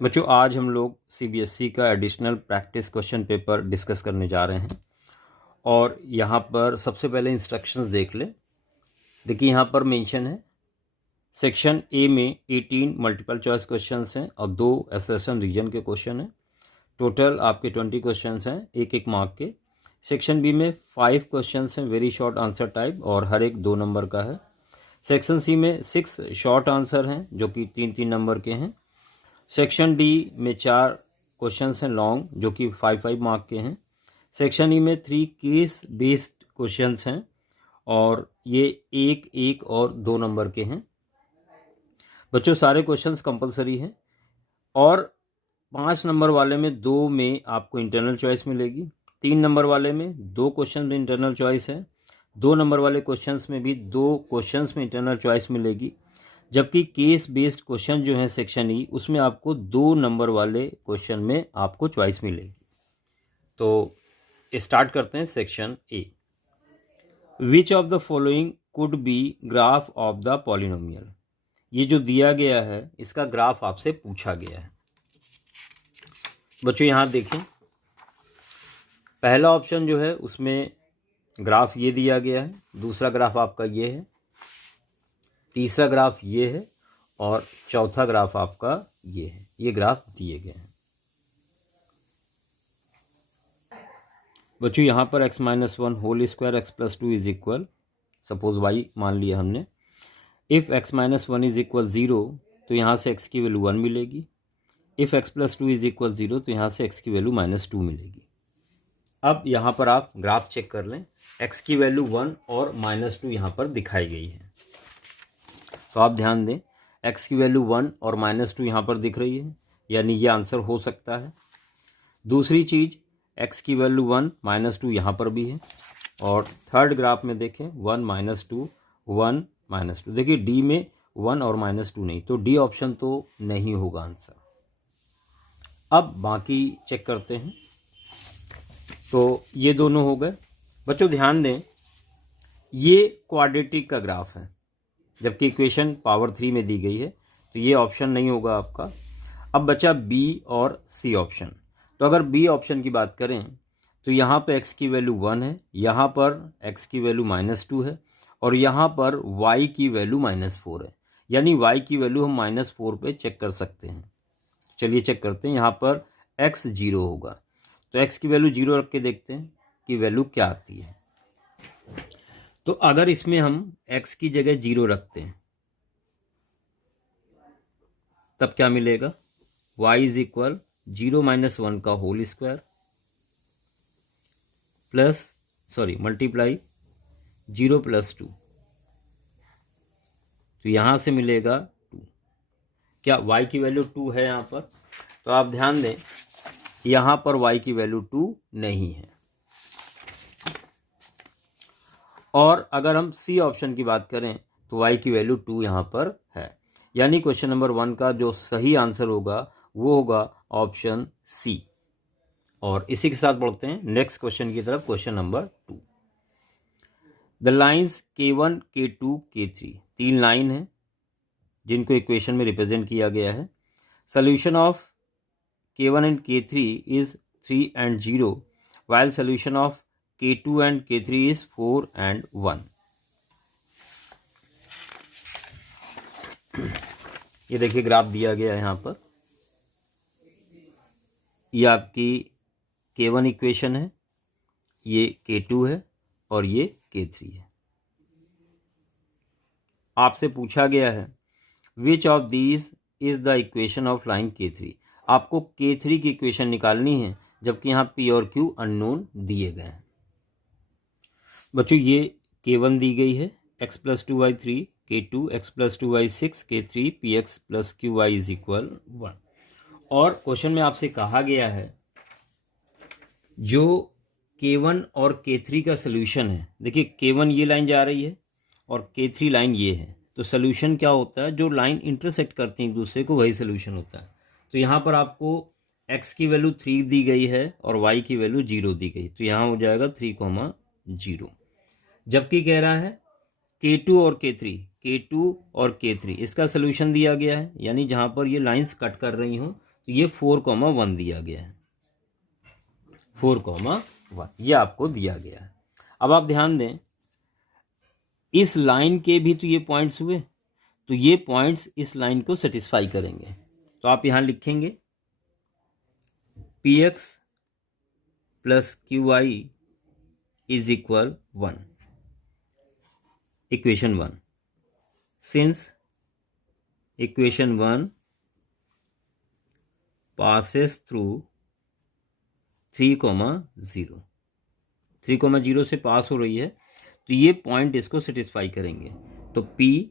बच्चों आज हम लोग सीबीएसई का additional practice question paper discuss करने जा रहे हैं और यहाँ पर सबसे पहले इंस्ट्रक्शंस देख लें। देखिए यहाँ पर मेंशन है सेक्शन ए में 18 मल्टीपल चॉइस क्वेश्चंस हैं और 2 एसेशन रीजन के क्वेश्चन हैं। टोटल आपके 20 क्वेश्चंस हैं एक एक मार्क के। सेक्शन बी में 5 क्वेश्चंस हैं वेरी शॉर्ट आंसर टाइप और हर एक 2 नंबर का है। सेक्शन सी में 6 शॉर्ट आंसर हैं जो कि 3-3 नंबर के हैं। सेक्शन डी में 4 क्वेश्चंस हैं लॉन्ग जो कि 5-5 मार्क के हैं। सेक्शन ई में 3 केस बेस्ड क्वेश्चंस हैं और ये 1 और 2 नंबर के हैं। बच्चों सारे क्वेश्चंस कंपलसरी हैं और 5 नंबर वाले में 2 में आपको इंटरनल चॉइस मिलेगी, 3 नंबर वाले में 2 क्वेश्चन में इंटरनल चॉइस है, 2 नंबर वाले क्वेश्चंस में भी 2 क्वेश्चंस में इंटरनल चॉइस मिलेगी, जबकि केस बेस्ड क्वेश्चन जो है सेक्शन ई उसमें आपको 2 नंबर वाले क्वेश्चन में आपको चॉइस मिलेगी। तो स्टार्ट करते हैं section A. Which of the following could be graph of the polynomial. ये जो दिया गया है इसका ग्राफ आपसे पूछा गया है। बच्चों यहाँ देखें, पहला ऑप्शन जो है उसमें ग्राफ ये दिया गया है, दूसरा ग्राफ आपका ये है, तीसरा ग्राफ ये है और चौथा ग्राफ आपका ये है। ये ग्राफ दिए गए हैं। बच्चों यहाँ पर x-1 whole square x+2 is equal, suppose y मान लिया हमने। इफ़ x-1 इज इक्वल 0 तो यहाँ से x की वैल्यू 1 मिलेगी। इफ़ x+2 इज इक्वल 0 तो यहाँ से x की वैल्यू -2 मिलेगी। अब यहाँ पर आप ग्राफ चेक कर लें, x की वैल्यू 1 और -2 यहाँ पर दिखाई गई है। तो आप ध्यान दें, x की वैल्यू 1 और -2 यहाँ पर दिख रही है, यानी ये आंसर हो सकता है। दूसरी चीज़, x की वैल्यू 1 -2 यहाँ पर भी है और थर्ड ग्राफ में देखें 1 -2 1 -2। देखिए डी में 1 और -2 नहीं, तो डी ऑप्शन तो नहीं होगा आंसर। अब बाकी चेक करते हैं। तो ये दोनों हो गए। बच्चों ध्यान दें, ये क्वाड्रेटिक का ग्राफ है जबकि इक्वेशन पावर 3 में दी गई है, तो ये ऑप्शन नहीं होगा आपका। अब बचा बी और सी ऑप्शन। तो अगर बी ऑप्शन की बात करें तो यहाँ पे x की वैल्यू 1 है, यहाँ पर x की वैल्यू -2 है और यहाँ पर y की वैल्यू -4 है, यानी y की वैल्यू हम -4 पे चेक कर सकते हैं। चलिए चेक करते हैं। यहाँ पर x 0 होगा तो x की वैल्यू 0 रख के देखते हैं कि वैल्यू क्या आती है। तो अगर इसमें हम x की जगह 0 रखते हैं तब क्या मिलेगा, y इज इक्वल 0 - 1 का होल स्क्वायर मल्टीप्लाई 0 + 2, तो यहाँ से मिलेगा 2। क्या y की वैल्यू 2 है यहाँ पर? तो आप ध्यान दें, यहाँ पर y की वैल्यू 2 नहीं है। और अगर हम सी ऑप्शन की बात करें तो y की वैल्यू 2 यहाँ पर है, यानी क्वेश्चन नंबर 1 का जो सही आंसर होगा वो होगा ऑप्शन सी। और इसी के साथ बढ़ते हैं नेक्स्ट क्वेश्चन की तरफ, question number 2। The lines K1 K2 K3, 3 line है जिनको इक्वेशन में रिप्रेजेंट किया गया है। Solution of K1 and K3 is 3 and 0 while solution of K2 and K3 is 4 and 1। ये देखिए ग्राफ दिया गया है यहाँ पर। ये आपकी K1 इक्वेशन है, ये K2 है और ये K3 है। आपसे पूछा गया है which of these is the equation of line K3। आपको K3 की इक्वेशन निकालनी है जबकि यहाँ P और Q अननोन दिए गए हैं। बच्चों ये K1 दी गई है x+2y 3, K2 x+2y 6, K3 px + qy is equal 1। और क्वेश्चन में आपसे कहा गया है जो K1 और K3 का सोल्यूशन है। देखिए K1 ये लाइन जा रही है और K3 लाइन ये है, तो सोल्यूशन क्या होता है, जो लाइन इंटरसेक्ट करती हैं एक दूसरे को वही सोल्यूशन होता है। तो यहाँ पर आपको x की वैल्यू 3 दी गई है और y की वैल्यू 0 दी गई, तो यहाँ हो जाएगा 3, 0। जबकि कह रहा है K2 और K3 इसका सोल्यूशन दिया गया है, यानी जहाँ पर ये लाइंस कट कर रही हों तो ये 4,1 दिया गया है, 4,1 ये आपको दिया गया है। अब आप ध्यान दें, इस लाइन के भी तो ये पॉइंट्स हुए, तो ये पॉइंट्स इस लाइन को सेटिस्फाई करेंगे। तो आप यहां लिखेंगे px plus qy is equal 1, equation 1। Since equation 1 passes through 3,0, 3,0 से पास हो रही है, तो ये पॉइंट इसको सेटिस्फाई करेंगे। तो p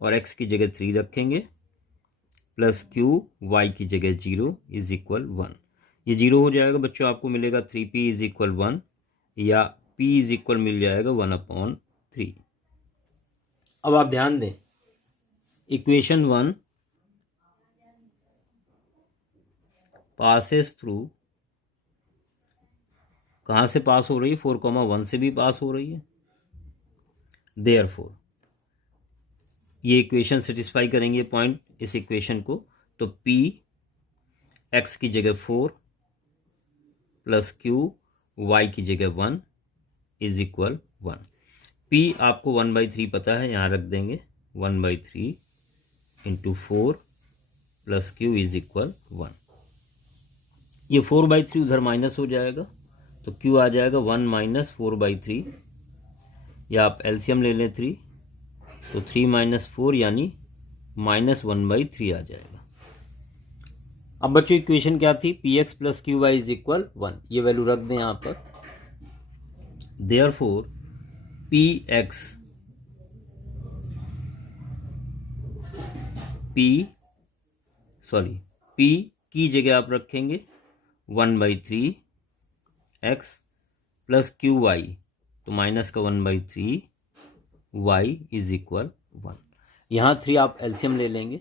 और x की जगह 3 रखेंगे, प्लस q y की जगह 0 इज इक्वल 1। ये 0 हो जाएगा बच्चों, आपको मिलेगा 3p इज इक्वल 1, या p इज इक्वल मिल जाएगा 1/3। अब आप ध्यान दें, इक्वेशन 1 पासेस थ्रू, कहाँ से पास हो रही है, 4,1 से भी पास हो रही है। देयरफॉर ये इक्वेशन सेटिस्फाई करेंगे पॉइंट इस इक्वेशन को। तो p x की जगह 4 प्लस q y की जगह 1 इज इक्वल 1। p आपको 1/3 पता है, यहाँ रख देंगे 1/3 into 4 plus q is equal 1। ये 4/3 उधर माइनस हो जाएगा, तो q आ जाएगा 1 माइनस 4/3, या आप एलसीएम ले लें 3, तो 3 माइनस 4 यानी माइनस 1/3 आ जाएगा। अब बच्चों इक्वेशन क्या थी, px plus Q Y is equal 1, ये वैल्यू रख दें यहाँ पर। देयरफॉर p की जगह आप रखेंगे 1/3 x प्लस क्यू वाई, तो माइनस का 1/3 y इज इक्वल 1। यहाँ 3 आप एलसीएम ले लेंगे,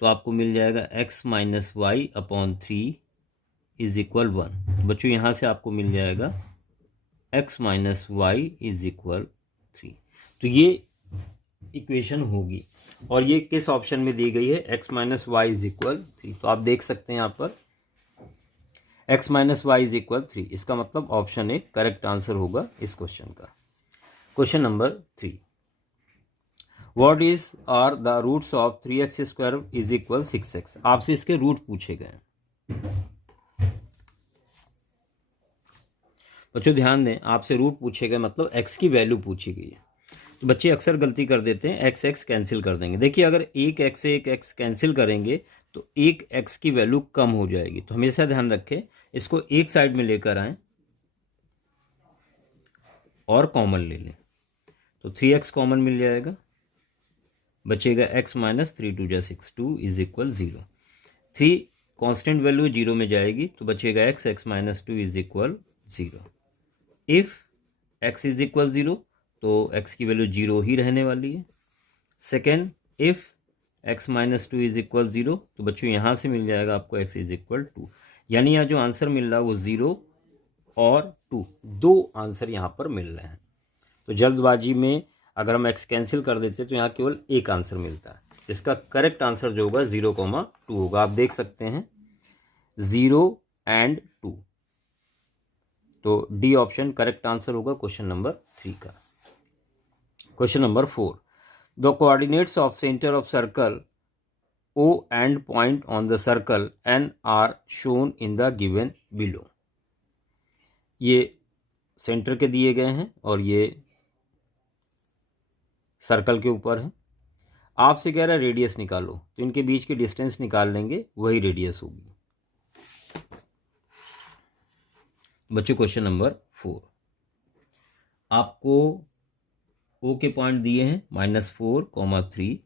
तो आपको मिल जाएगा x minus Y upon 3 is equal 1। तो बच्चों यहाँ से आपको मिल जाएगा x minus Y is equal 3। तो ये इक्वेशन होगी, और ये किस ऑप्शन में दी गई है, x minus Y is equal 3। तो आप देख सकते हैं यहाँ पर x minus Y is equal 3, इसका मतलब ऑप्शन ए करेक्ट आंसर होगा इस क्वेश्चन का। Question number 3, what is are the roots of 3x square is equal 6x। आपसे इसके रूट पूछे गए। बच्चों ध्यान दें, आपसे रूट पूछे गए मतलब x की वैल्यू पूछी गई है। तो बच्चे अक्सर गलती कर देते हैं, x कैंसिल कर देंगे। देखिए अगर एक x से एक x कैंसिल करेंगे तो एक x की वैल्यू कम हो जाएगी। तो हमेशा ध्यान रखें, इसको एक साइड में लेकर आएं और कॉमन ले लें, तो 3x कॉमन मिल जाएगा, बचेगा x माइनस 3 2 जा 6 2 इज इक्वल 0। 3 कॉन्स्टेंट वैल्यू 0 में जाएगी, तो बचेगा x minus 2 is equal 0। If x is equal 0, तो x की वैल्यू 0 ही रहने वाली है। Second, if x minus 2 is equal 0, तो बच्चों यहाँ से मिल जाएगा आपको x इज इक्वल 2। यानी यहाँ जो आंसर मिल रहा है वो 0 और 2, दो आंसर यहाँ पर मिल रहे हैं। तो जल्दबाजी में अगर हम x कैंसिल कर देते तो यहाँ केवल एक आंसर मिलता है। तो इसका करेक्ट आंसर जो होगा 0,2 होगा। आप देख सकते हैं 0 एंड 2, तो डी ऑप्शन करेक्ट आंसर होगा क्वेश्चन नंबर 3 का। Question number 4, the coordinates of centre of circle O and point on the circle N are shown in the given below. ये सेंटर के दिए गए हैं और ये सर्कल के ऊपर है। आपसे कह रहा है रेडियस निकालो, तो इनके बीच की डिस्टेंस निकाल लेंगे, वही रेडियस होगी। बच्चों क्वेश्चन नंबर 4, आपको O के पॉइंट दिए हैं -4, 3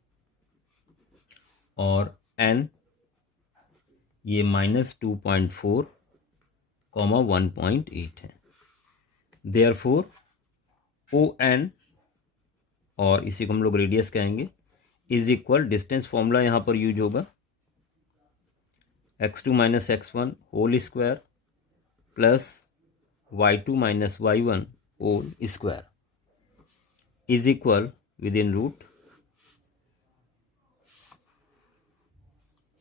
और N ये -2.4, 1.8 है। देयरफॉर ON, और इसी को हम लोग रेडियस कहेंगे, इज इक्वल, डिस्टेंस फॉर्मूला यहाँ पर यूज होगा, x2 minus x1 whole square plus y2 minus y1 whole square is equal within root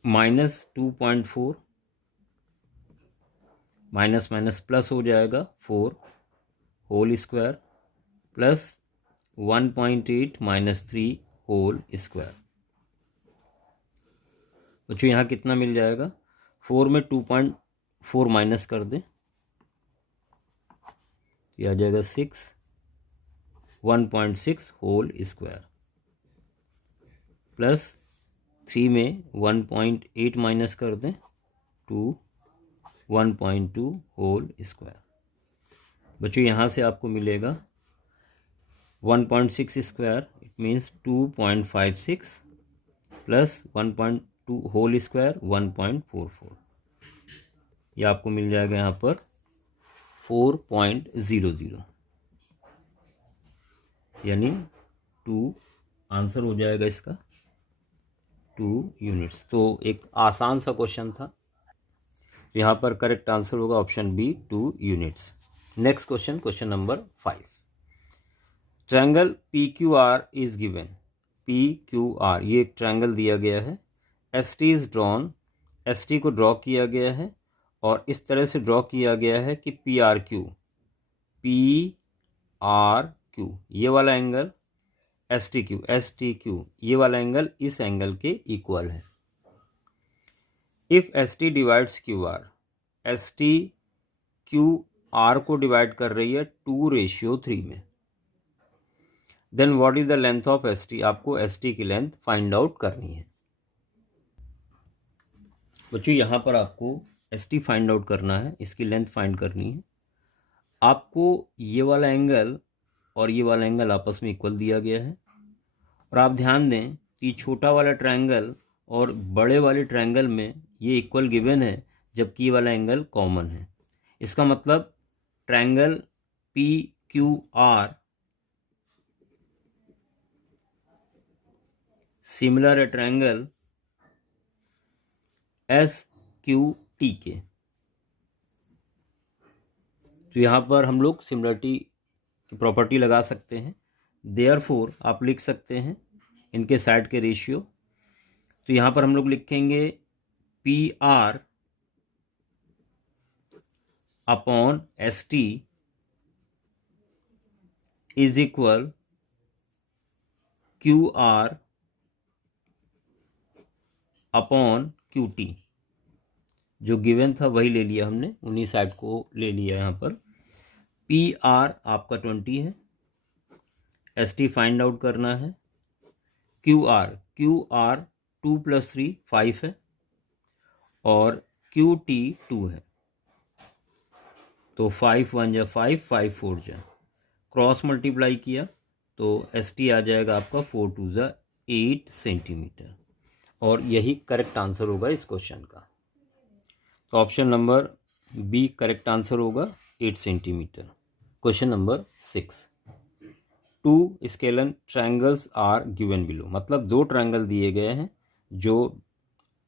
-2.4 minus minus plus हो जाएगा 4 whole square plus 1.8 minus 3 whole square. बच्चों यहाँ कितना मिल जाएगा, 4 में 2.4 माइनस कर दें, ये आ जाएगा 6, 1.6 होल स्क्वायर प्लस 3 में 1.8 माइनस कर दें, 2, 1.2 होल स्क्वायर। बच्चों यहाँ से आपको मिलेगा 1.6 square, it means 2.56 plus 1.2 whole square 1.44, ये आपको मिल जाएगा यहाँ पर 4.00, यानी 2 आंसर हो जाएगा इसका 2 यूनिट्स। तो एक आसान सा क्वेश्चन था, यहाँ पर करेक्ट आंसर होगा option B 2 units. Next question, question number 5। Triangle P Q R is given. P Q R ये एक ट्रायंगल दिया गया है। S T is drawn, S T को ड्रॉ किया गया है और इस तरह से ड्रॉ किया गया है कि पी आर क्यू ये वाला एंगल, एस टी क्यू ये वाला एंगल इस एंगल के इक्वल है। If S T divides Q R, S T Q R को डिवाइड कर रही है 2:3 में, then what is the length of S T, आपको एस टी की लेंथ फाइंड आउट करनी है। बच्चों यहाँ पर आपको एस टी फाइंड आउट करना है, इसकी लेंथ फाइंड करनी है। आपको ये वाला एंगल और ये वाला एंगल आपस में इक्वल दिया गया है और आप ध्यान दें कि छोटा वाला ट्रायंगल और बड़े वाले ट्रायंगल में ये इक्वल गिवन है, जबकि ये वाला एंगल कॉमन है। इसका मतलब triangle P Q are similar है ट्रायंगल एस क्यू टी के। तो यहाँ पर हम लोग सिमिलरिटी की प्रॉपर्टी लगा सकते हैं। देयरफॉर आप लिख सकते हैं इनके साइड के रेशियो। तो यहाँ पर हम लोग लिखेंगे P R upon S T is equal Q R upon Q T. जो गिवन था वही ले लिया हमने, उन्हीं साइड को ले लिया यहाँ पर। पी आर आपका 20 है, एस टी फाइंड आउट करना है। क्यू आर 2 + 3 5 है और क्यू टी 2 है। तो 5 1 जा 5, 5 4 जा, क्रॉस मल्टीप्लाई किया तो एस टी आ जाएगा आपका 4 2 जा 8 सेंटीमीटर, और यही करेक्ट आंसर होगा इस क्वेश्चन का। तो option number B correct answer होगा 8 centimetre. Question number 6। 2 scalene triangles are given below, मतलब 2 ट्रायंगल दिए गए हैं जो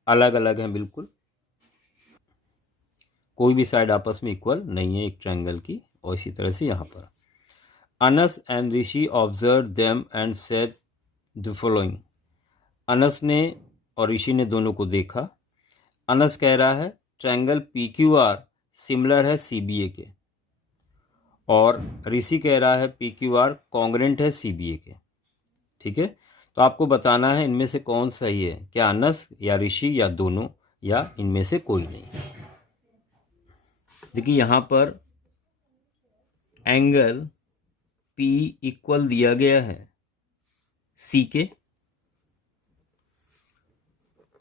अलग अलग हैं, बिल्कुल कोई भी साइड आपस में इक्वल नहीं है एक ट्रायंगल की। और इसी तरह से यहाँ पर Anas and Rishi observe them and said the following. Anas ने और ऋषि ने दोनों को देखा। अनस कह रहा है triangle P Q are similar है सी बी ए के, और ऋषि कह रहा है पी क्यू आर कॉन्ग्रेंट है सी बी ए के। ठीक है, तो आपको बताना है इनमें से कौन सही है, क्या अनस या ऋषि या दोनों, या इनमें से कोई नहीं। देखिए यहाँ पर एंगल P इक्वल दिया गया है C के,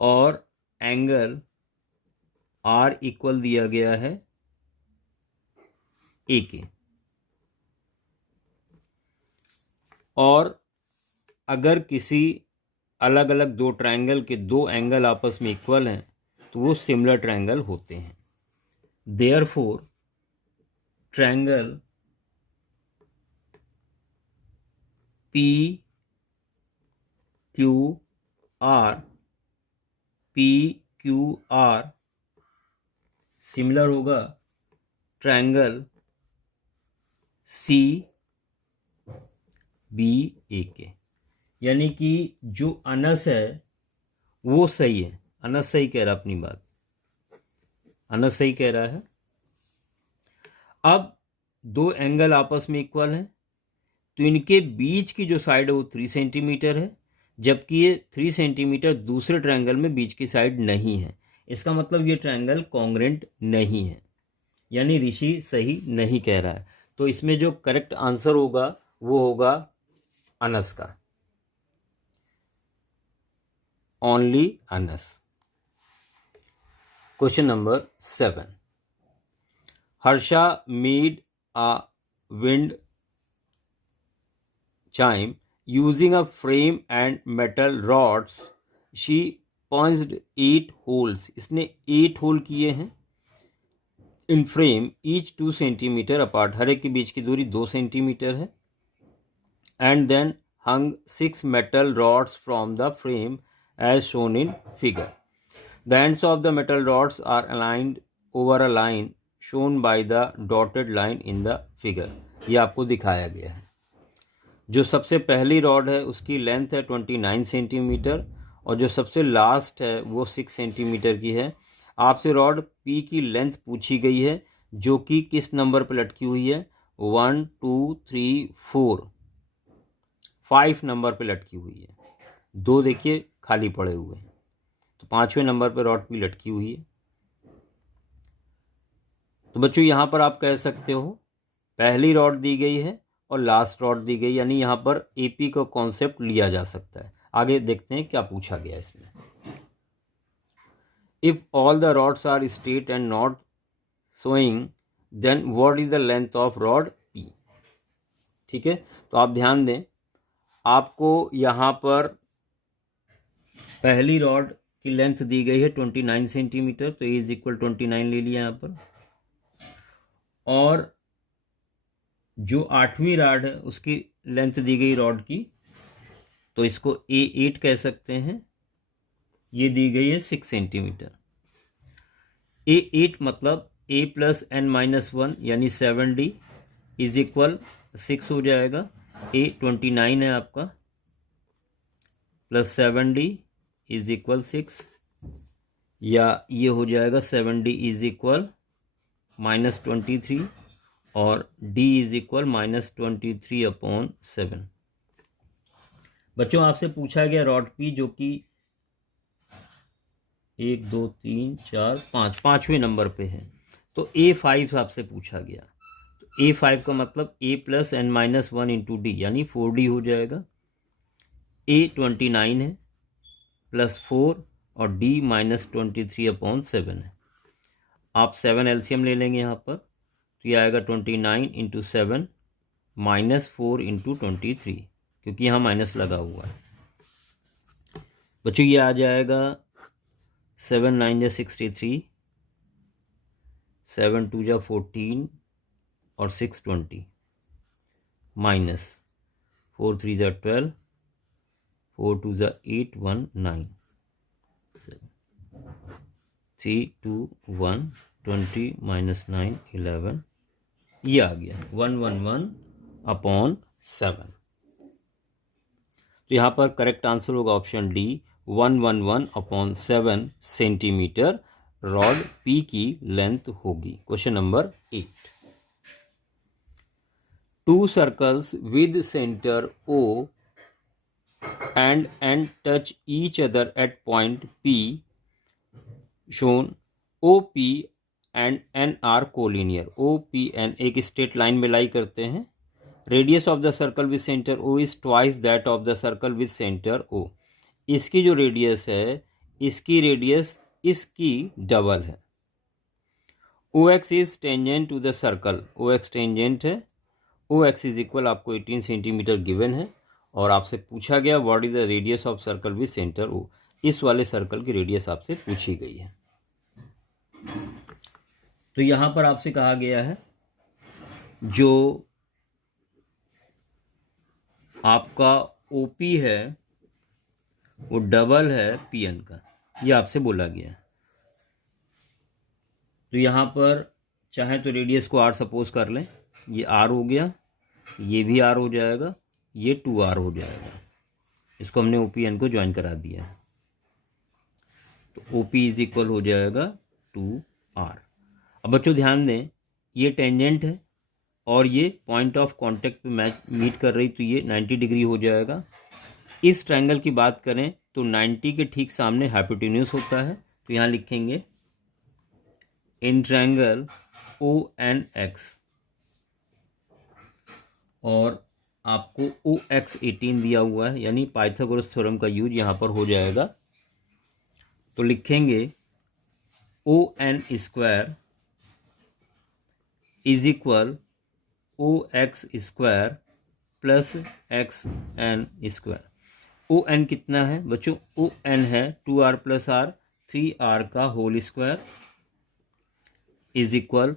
और एंगल R इक्वल दिया गया है A के। और अगर किसी अलग अलग 2 ट्रायंगल के 2 एंगल आपस में इक्वल हैं तो वो सिमिलर ट्रायंगल होते हैं। Therefore triangle P Q are similar होगा ट्रायंगल सी बी ए के। यानी कि जो अनस है वो सही है, अनस सही कह रहा अपनी बात, अनस सही कह रहा है। अब दो एंगल आपस में इक्वल हैं, तो इनके बीच की जो साइड है वो 3 सेंटीमीटर है, जबकि ये 3 सेंटीमीटर दूसरे ट्रायंगल में बीच की साइड नहीं है। इसका मतलब ये ट्रायंगल कॉन्ग्रेंट नहीं है, यानी ऋषि सही नहीं कह रहा है। तो इसमें जो करेक्ट आंसर होगा वो होगा अनस का, only Anas. Question number 7, Harsha made a wind chime using a frame and metal rods. She punched 8 holes. इसने 8 होल किए हैं इन फ्रेम, ईच 2 सेंटीमीटर अपार्ट, हर एक के बीच की दूरी 2 सेंटीमीटर है। And then hung 6 metal rods from the frame as shown in figure. The ends of the metal rods are aligned over a line shown by the dotted line in the figure. ये आपको दिखाया गया है। जो सबसे पहली rod है उसकी लेंथ है 29 सेंटीमीटर और जो सबसे लास्ट है वो 6 सेंटीमीटर की है। आपसे रॉड P की लेंथ पूछी गई है जो कि किस नंबर पर लटकी हुई है, 1 2 3 4 5 नंबर पर लटकी हुई है। दो देखिए खाली पड़े हुए हैं, तो 5वें नंबर पर रॉड P लटकी हुई है। तो बच्चों यहाँ पर आप कह सकते हो पहली रॉड दी गई है और लास्ट रॉड दी गई, यानी यहाँ पर AP का कॉन्सेप्ट लिया जा सकता है। आगे देखते हैं क्या पूछा गया इसमें। If all the rods are straight and not showing then what is the length of rod P। ठीक है, तो आप ध्यान दें, आपको यहाँ पर पहली रॉड की लेंथ दी गई है 29 सेंटीमीटर, तो A इज इक्वल 29 ले लिया यहाँ पर। और जो 8वीं रॉड है उसकी लेंथ दी गई रॉड की, तो इसको A8 कह सकते हैं, ये दी गई है 6 सेंटीमीटर। A8 मतलब A प्लस n-1 यानी 7D इज इक्वल 6 हो जाएगा। A 29 है आपका, प्लस 7D इज इक्वल 6, या ये हो जाएगा 7D इज इक्वल -23 और D इज इक्वल -23/7। बच्चों आपसे पूछा गया रॉड P जो कि 1 2 3 4 5 5वें नंबर पे है, तो A5 आपसे पूछा गया। तो A5 का मतलब A plus n-1 into D यानी 4D हो जाएगा। A 29 है प्लस 4 और D -23/7 है। आप 7 एलसीएम ले लेंगे यहाँ पर, तो ये आएगा 29 इंटू 7 -4 इंटू 23, क्योंकि यहाँ माइनस लगा हुआ है। बच्चों ये आ जाएगा 7 9 63, 7 2 14 और 6 20, माइनस 4 3 12, 4 2 8 1 9, 3 2 1 20 -9 11, ये आ गया 111/7। तो यहाँ पर करेक्ट आंसर होगा option D, 111/7 centimetre rod P की लेंथ होगी। Question number 8, 2 circles with center O and N touch each other at point P shown OP and N are collinear। OP N एक straight line में लाई करते हैं। Radius of the circle with centre O is twice that of the circle with centre O। इसकी जो radius है, इसकी radius इसकी double है। OX is tangent to the circle, OX tangent है। OX इज इक्वल आपको 18 सेंटीमीटर गिवन है और आपसे पूछा गया what is the radius of circle with centre O। इस वाले सर्कल की रेडियस आपसे पूछी गई है। तो यहां पर आपसे कहा गया है जो आपका OP है वो डबल है PN का, ये आपसे बोला गया है। तो यहाँ पर चाहे तो रेडियस को R सपोज कर लें, ये R हो गया, ये भी R हो जाएगा, ये 2R हो जाएगा। इसको हमने OPN को ज्वाइन करा दिया है। तो ओ पी इज इक्वल हो जाएगा 2r। अब बच्चों ध्यान दें, ये टेंजेंट है और ये पॉइंट ऑफ कांटेक्ट पे मीट कर रही, तो ये 90 डिग्री हो जाएगा। इस ट्रायंगल की बात करें तो 90 के ठीक सामने हाइपोटेन्यूस होता है, तो यहाँ लिखेंगे in triangle O N X, और आपको ओ एक्स 18 दिया हुआ है, यानी पाइथागोरस थ्योरम का यूज यहाँ पर हो जाएगा। तो लिखेंगे O N square is equal O X square plus X N square. O N कितना है बच्चों? ओ एन है 2r प्लस आर 3r का whole square is equal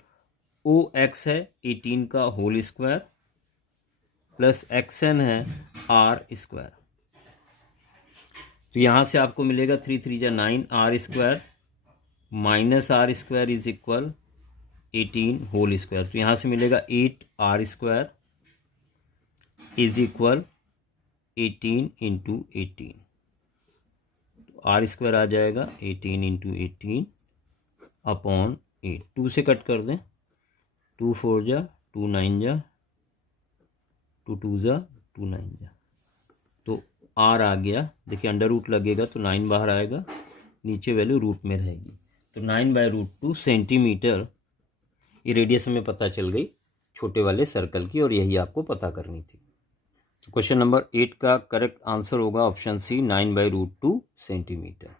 O X है 18 का whole square plus X N है R square. तो यहाँ से आपको मिलेगा 3 3 जा 9 R square minus R square is equal 18 whole square. तो यहाँ से मिलेगा 8 R square is equal 18 into 18। तो आर स्क्वायर आ जाएगा 18 इंटू 18 अपॉन 8। 2 से कट कर दें, 2 4 जा 2 9 जा 2 2 जा 2 9 जा, तो आर आ गया। देखिए अंडर रूट लगेगा तो 9 बाहर आएगा, नीचे वैल्यू रूट में रहेगी। तो 9/√2 सेंटीमीटर ये रेडियस हमें पता चल गई छोटे वाले सर्कल की, और यही आपको पता करनी थी। क्वेश्चन नंबर 8 का करेक्ट आंसर होगा ऑप्शन सी 9/√2 सेंटीमीटर।